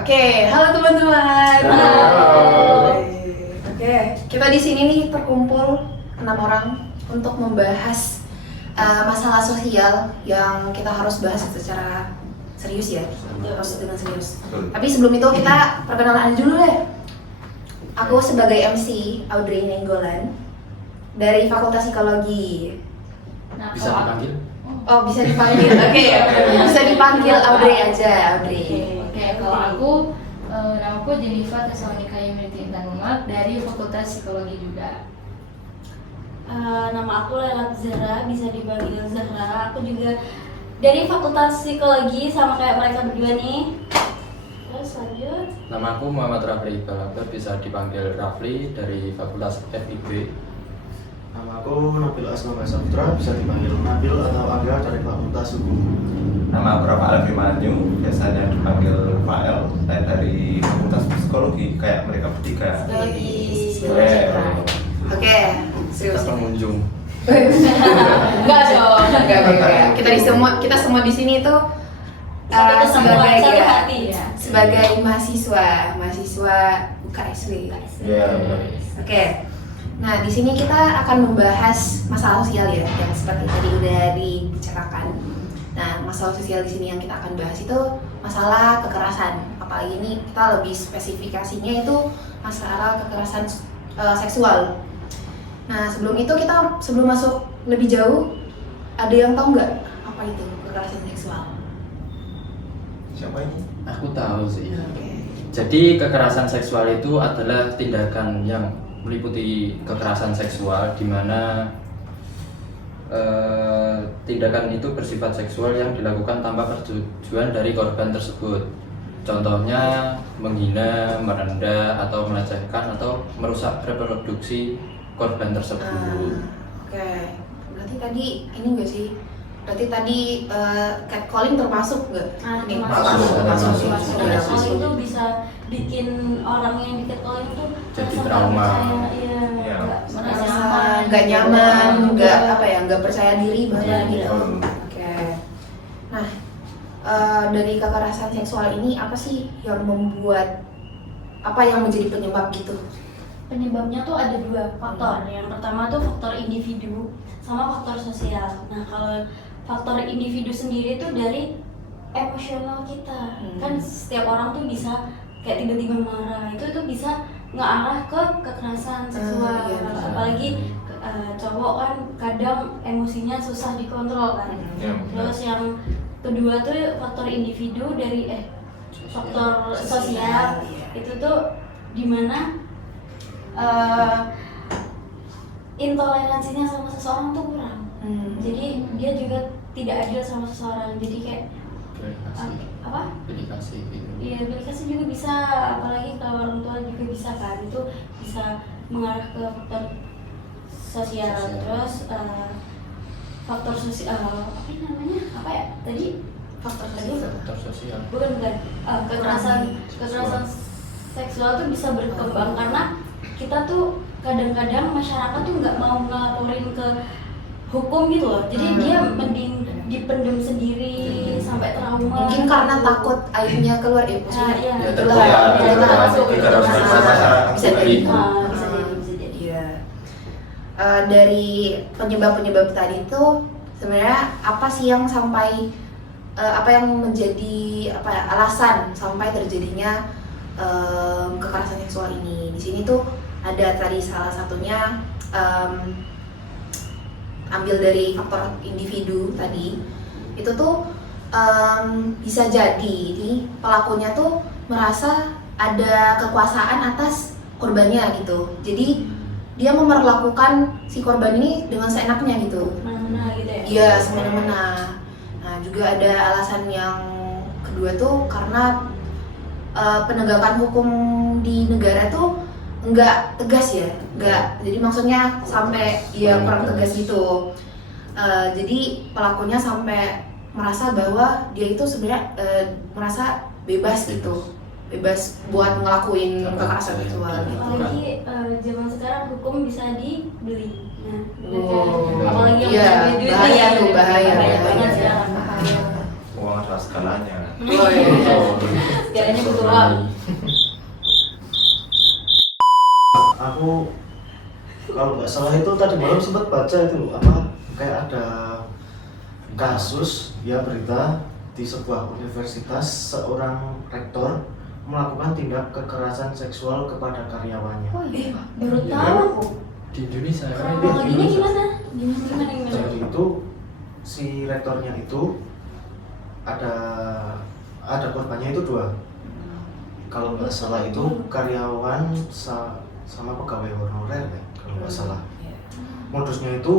Oke, halo teman-teman. Halo. Oke, kita di sini nih terkumpul 6 orang untuk membahas masalah sosial yang kita harus bahas secara serius ya, harus dengan serius. Tapi sebelum itu kita perkenalan aja dulu deh. Aku sebagai MC Audrey Nenggolan dari Fakultas Psikologi. Nah, Bisa dipanggil? Oh, bisa dipanggil. Oke, bisa dipanggil Audrey aja, Audrey. Oke, kalau aku namaku Jennifer Tesalonika Yuniti Intan Umat dari Fakultas Psikologi juga. Nama aku Lela Zahra, bisa dipanggil Zahra. Aku juga dari Fakultas Psikologi sama kayak mereka berdua nih. Terus lanjut. Nama aku Muhammad Rafli Balaber, bisa dipanggil Rafli dari Fakultas FIB. Nama aku Nabil Asma Saputra, bisa dipanggil Nabil atau Angga dari Fakultas Hukum. Nama aku Rafael Fimanyu, biasanya dipanggil Fael. Saya dari Fakultas Psikologi, kayak mereka bertiga. Psikologi. Oke, serius. Kita pengunjung. Enggak dong, enggak. Kita semua di sini tuh sebagai satu ya, hati ya. sebagai mahasiswa UKSW. Ya. Oke. Nah, di sini kita akan membahas masalah sosial ya, yang seperti tadi udah dibicarakan. Nah, masalah sosial di sini yang kita akan bahas itu masalah kekerasan. Apalagi ini kita lebih spesifikasinya itu masalah kekerasan seksual. Nah, sebelum masuk lebih jauh, ada yang tahu nggak apa itu kekerasan seksual? Siapa ini? Aku tahu sih. Oke. Jadi kekerasan seksual itu adalah tindakan yang meliputi kekerasan seksual di mana tindakan itu bersifat seksual yang dilakukan tanpa persetujuan dari korban tersebut. Contohnya menghina, merendah, atau melecehkan atau merusak reproduksi korban tersebut. Oke. Berarti tadi ini enggak sih? Berarti tadi catcalling termasuk nggak? Ini Masuk. Catcalling itu bisa bikin orang yang di catcalling itu Jadi merasa trauma. nggak percaya, Iya. merasa Nggak nyaman, nggak percaya diri bahkan Iya. gitu. Oke. Nah, dari kekerasan seksual ini apa sih yang membuat yang menjadi penyebab gitu? Penyebabnya tuh ada dua faktor. Yang pertama tuh faktor individu sama faktor sosial. Nah, kalau faktor individu sendiri tuh dari emosional kita. Kan setiap orang tuh bisa kayak tiba-tiba marah. Itu tuh bisa ngearah ke kekerasan seksual. Iya. Apalagi cowok kan kadang emosinya susah dikontrol kan. Ya, Terus yang kedua tuh faktor individu dari faktor sosial. Itu tuh dimana intoleransinya sama seseorang tuh kurang. Jadi dia juga tidak adil sama seseorang. Jadi kayak apa? Dedikasi gitu. Iya, dedikasi juga bisa, apalagi kalau orang tua juga bisa kan. Itu bisa mengarah ke faktor sosial. Terus faktor sosial apa namanya? Apa ya? Tadi Faktor tadi sosial. Faktor sosial. bukan kekerasan seksual tuh bisa berkembang karena kita tuh kadang-kadang masyarakat tuh nggak mau ngelaporin ke hukum gitu loh, jadi dia mending dipendam sendiri sampai trauma. Mungkin karena takut aibnya keluar ya, maksudnya. Iya. Ya, Itulah, tertular. kita Tertular. masuk ke Tertular. masalah. Bisa jadi. Bisa jadi. Iya. Dari penyebab-penyebab tadi itu sebenarnya apa sih yang sampai apa yang menjadi alasan sampai terjadinya kekerasan seksual ini? Di sini tuh ada tadi salah satunya ambil dari faktor individu tadi. Itu tuh bisa jadi ini pelakunya tuh merasa ada kekuasaan atas korbannya gitu. Jadi dia memperlakukan si korban ini dengan seenaknya gitu. Mana gitu ya? Iya, semena-mena. Nah, juga ada alasan yang kedua tuh karena penegakan hukum di negara tuh nggak tegas ya, nggak. Jadi maksudnya sampai kurang tegas gitu. Jadi pelakunya sampai merasa bahwa dia itu sebenarnya merasa bebas gitu, bebas buat ngelakuin kekerasan seksual gitu. Apalagi zaman sekarang hukum bisa dibeli. Nah, Oh, apalagi yang iya, punya duit bahaya ya, tuh, bahaya. banget sekarang. Uang atas skalanya. Oh, iya. segalanya butuh uang. Aku kalau nggak salah itu tadi malam sempat baca itu apa kayak ada kasus ya berita di sebuah universitas seorang rektor melakukan tindak kekerasan seksual kepada karyawannya. Oh iya, baru tahu aku. Di Indonesia Kronologinya gimana? Gimana? Jadi itu si rektornya itu ada korbannya itu 2. Kalau nggak salah itu karyawan sama pegawai honorer ya, kalau nggak salah. Modusnya itu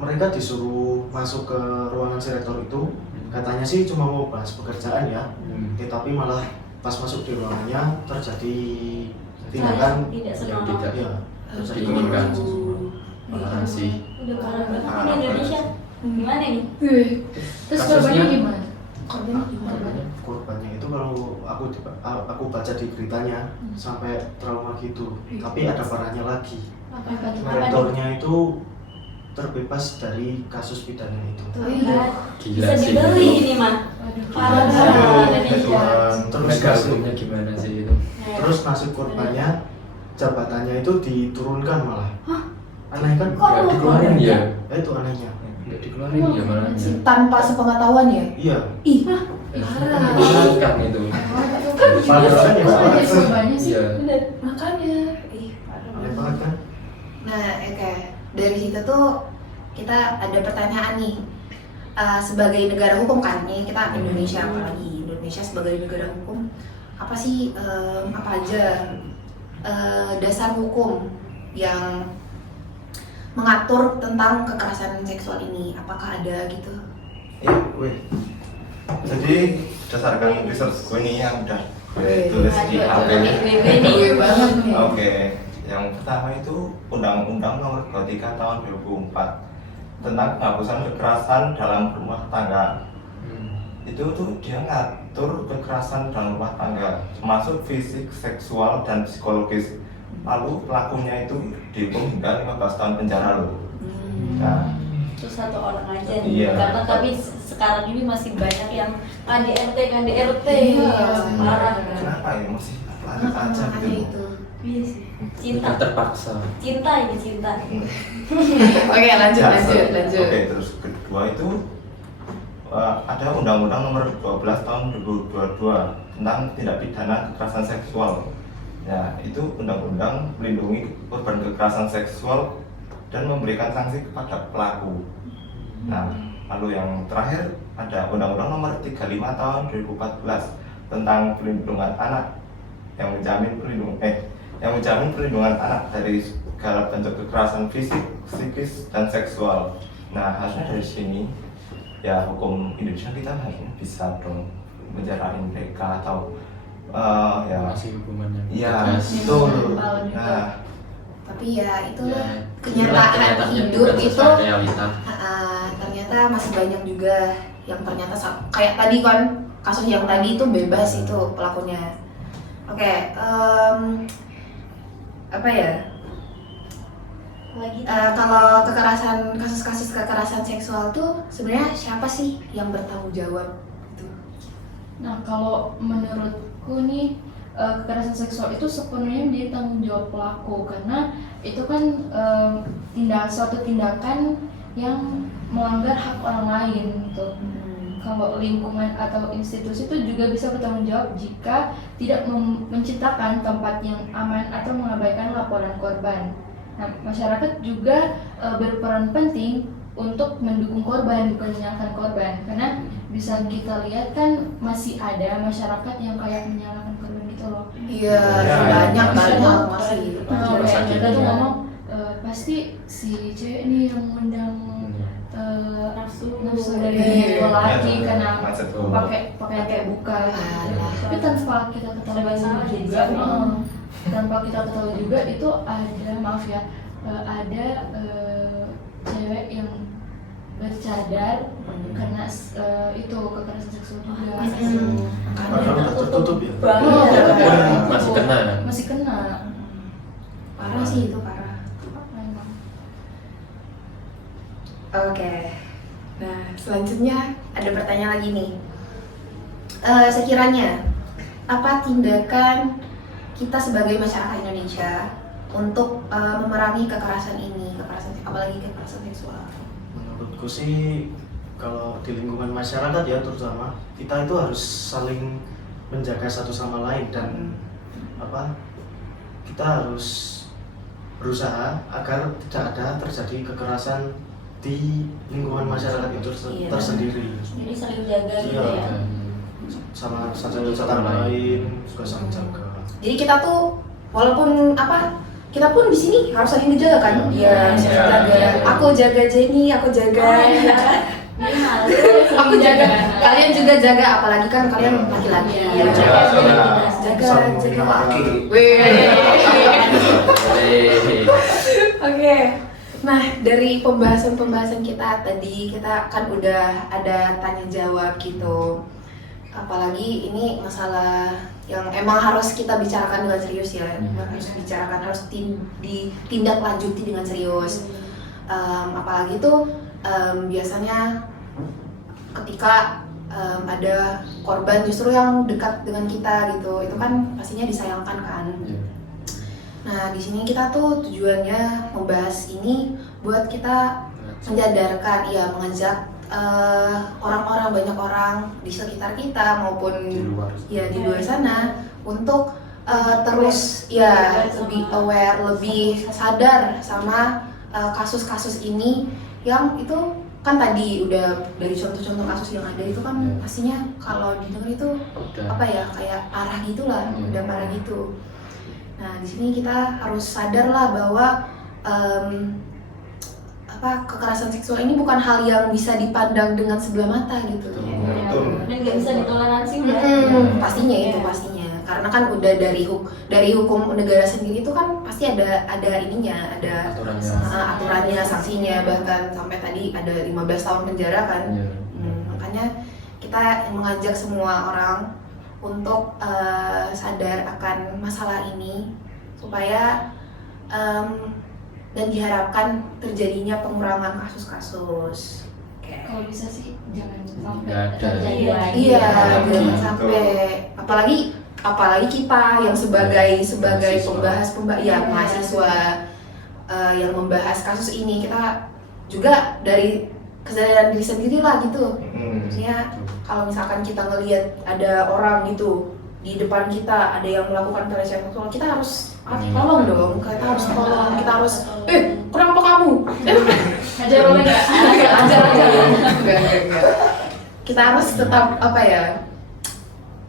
mereka disuruh masuk ke ruangan si rektor itu, katanya sih cuma mau bahas pekerjaan ya, tetapi malah pas masuk di ruangannya terjadi tindakan tidak yang senonoh. tidak ya terjadi diinginkan. Iya. Parah sih. Udah parah banget ini Indonesia. Gimana nih? Terus Kasusnya- korbannya gimana? Korbannya gimana? korbannya itu kalau aku baca di beritanya sampai trauma gitu, tapi ada parahnya lagi. Apa nih? Rektornya itu terbebas dari kasus pidana itu. Gila. Gila Bisa sih. dibeli ini mah. Waduh, Parah Gila banget sih. Indonesia. Terus Penegak nasib, hukumnya gimana sih itu? terus nasib korbannya jabatannya itu diturunkan malah. Aneh kan? Kok Nggak dikeluarin ya? Itu anehnya. Nggak dikeluarin ya malah. Tanpa sepengetahuan ya? Iya. Ih, Kan itu. Padahal kan ya Kok salah. ada korbannya sih? Iya. Bener. makanya. Aneh banget kan? Nah, oke. Dari situ tuh kita ada pertanyaan nih. Sebagai negara hukum kan, nih kita Indonesia apalagi Indonesia sebagai negara hukum, apa sih apa aja dasar hukum yang mengatur tentang kekerasan seksual ini? Apakah ada gitu? Ya, gue. Jadi berdasarkan research gue nih yang udah gue Wih, tulis di Aduh, HP. BB nih. Gue banget nih. Oke, yang pertama itu Undang-Undang Nomor 23 Tahun 2004 tentang penghapusan kekerasan dalam rumah tangga. Itu tuh dia ngatur kekerasan dalam rumah tangga, termasuk fisik, seksual, dan psikologis. Lalu pelakunya itu dihukum hingga 15 tahun penjara loh. Nah, Itu satu orang aja Iya. nih. Karena tapi sekarang ini masih banyak yang KDRT. Iya. Parah. kenapa ya masih lanjut aja Makanya gitu? itu. Iya sih. Nikah Cinta. terpaksa. Cinta ini cinta. Oke, lanjut. Oke, terus kedua itu ada Undang-Undang Nomor 12 Tahun 2022 tentang tindak pidana kekerasan seksual. Ya, itu undang-undang melindungi korban kekerasan seksual dan memberikan sanksi kepada pelaku. Nah, lalu yang terakhir ada Undang-Undang Nomor 35 Tahun 2014 tentang perlindungan anak yang menjamin perlindungan anak dari segala bentuk kekerasan fisik, psikis, dan seksual. Nah, harusnya dari sini ya hukum Indonesia kita harusnya bisa dong menjarain mereka atau ya Masih hukuman yang iya tegas. betul. Paling Nah, Tapi ya itulah Ya, kenyataan kenyataannya hidup bukan itu sesuai realita. ternyata masih banyak juga yang ternyata kayak tadi kan kasus yang tadi itu bebas itu pelakunya. Oke, apa ya? Lagi. Kalau kasus-kasus kekerasan seksual tuh sebenarnya siapa sih yang bertanggung jawab? Gitu. Nah, kalau menurutku nih kekerasan seksual itu sepenuhnya menjadi tanggung jawab pelaku karena itu kan suatu tindakan yang melanggar hak orang lain gitu. Kalau lingkungan atau institusi itu juga bisa bertanggung jawab jika tidak menciptakan tempat yang aman atau mengabaikan laporan korban. Nah, masyarakat juga berperan penting untuk mendukung korban, bukan menyalahkan korban. Karena bisa kita lihat kan masih ada masyarakat yang kayak menyalahkan korban gitu loh. Iya, Ya, banyak masih. masih. Masih Kayak sakit mereka tuh ya. ngomong pasti si cewek nih yang mengundang nafsu dari lelaki Ya, karena macet. pakai kayak buka gitu. Alah. Tapi tanpa kita ketahui Salah juga sih. tanpa kita ketahui juga itu ada ada cewek yang bercadar karena itu kekerasan seksual juga. Padahal udah tertutup ya. Iya, Ya, masih kena. masih kena. Parah sih itu parah. Memang. Oke. Nah, selanjutnya ada pertanyaan lagi nih. sekiranya apa tindakan kita sebagai masyarakat Indonesia untuk memerangi kekerasan ini, apalagi kekerasan seksual? Menurutku sih kalau di lingkungan masyarakat ya terutama kita itu harus saling menjaga satu sama lain dan kita harus berusaha agar tidak ada terjadi kekerasan di lingkungan masyarakat itu Iya. tersendiri. Jadi saling jaga gitu Iya. ya. Sama sama lain juga saling jaga. Jadi kita tuh walaupun kita pun di sini harus saling menjaga kan? Iya, saling jaga. Aku jaga Jenny, aku jaga. Ini malu. Aku jaga. Kalian juga jaga, apalagi kan kalian laki-laki. Iya, Jaga. Saling membina laki. Oke. Nah, dari pembahasan kita tadi kita kan udah ada tanya jawab gitu. Apalagi ini masalah yang emang harus kita bicarakan dengan serius ya. Harus ditindaklanjuti dengan serius. Apalagi tuh biasanya ketika ada korban justru yang dekat dengan kita gitu, itu kan pastinya disayangkan kan. Nah, di sini kita tuh tujuannya membahas ini buat kita menyadarkan, mengajak banyak orang di sekitar kita maupun di luar sana untuk terus lebih aware, lebih sadar sama kasus-kasus ini yang itu kan tadi udah dari contoh-contoh kasus yang ada itu kan pastinya kalau didengar itu kayak parah gitulah, udah parah gitu. Nah, di sini kita harus sadar lah bahwa kekerasan seksual ini bukan hal yang bisa dipandang dengan sebelah mata gitu. Betul. Dan nggak bisa ditoleransi udah. Pastinya itu pastinya. Karena kan udah dari hukum negara sendiri itu kan pasti ada ininya, ada aturannya, sanksinya, bahkan sampai tadi ada 15 tahun penjara kan. Makanya kita mengajak semua orang untuk sadar akan masalah ini supaya dan diharapkan terjadinya pengurangan kasus-kasus. Kalau bisa sih jangan sampai Nggak ada. terjadi lagi. Iya, Betul. jangan sampai apalagi kita yang sebagai mahasiswa yang membahas kasus ini, kita juga dari kesadaran diri sendiri lah gitu. Maksudnya kalau misalkan kita ngelihat ada orang gitu di depan kita ada yang melakukan pelecehan seksual, kita harus tolong dong, kita harus tolong, kita harus kenapa kamu? Ajar boleh nggak? Ajar enggak. Kita harus tetap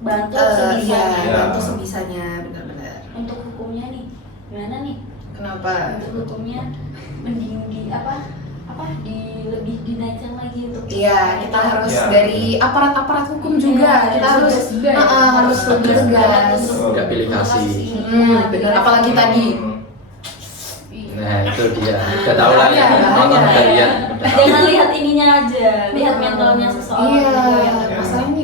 Bantu iya, sebisanya. bantu sebisanya, benar-benar. Untuk hukumnya nih, gimana nih? Kenapa? Untuk hukumnya mending lebih dinaikkan lagi untuk Iya, kita harus Iya. dari aparat hukum juga, kita harus harus lebih tegas. Nggak pilih kasih. Benar, apalagi tadi. Nah itu dia, udah tahu lah ya, Bahaya. nonton udah lihat. Jangan lihat ininya aja, lihat mentalnya seseorang. Iya, juga. masalah ini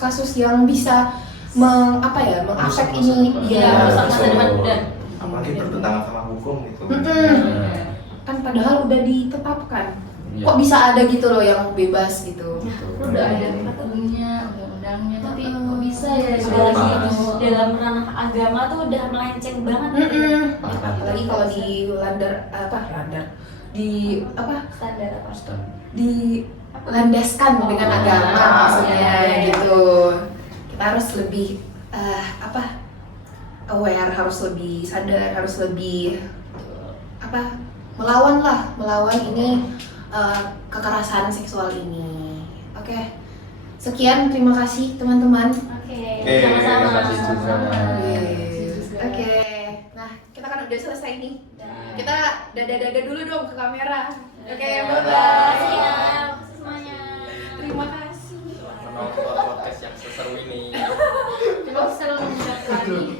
kasus yang bisa mengafek ini. Iya, rusak masa betul. depan udah. Apalagi bertentangan sama hukum itu. Kan padahal udah ditetapkan. Iya. Kok bisa ada gitu loh yang bebas gitu. Udah ada hukumnya, undang-undangnya, tapi kok bisa ya Udah Sumpah. lagi dalam ranah agama tuh udah melenceng banget. Apalagi kalau di Standar apa? dilandaskan dengan agama maksudnya iya. gitu. Kita harus lebih aware, harus lebih sadar, harus lebih melawan ini kekerasan seksual ini. Oke. Sekian, terima kasih teman-teman. Oke, Terima sama-sama. kasih juga. Oke. Nah, kita kan udah selesai nih. Kita dada-dada dulu dong ke kamera. Oke, bye-bye. Siap, semuanya. Terima kasih. Menonton podcast yang seseru ini. Terima kasih telah mendengarkan.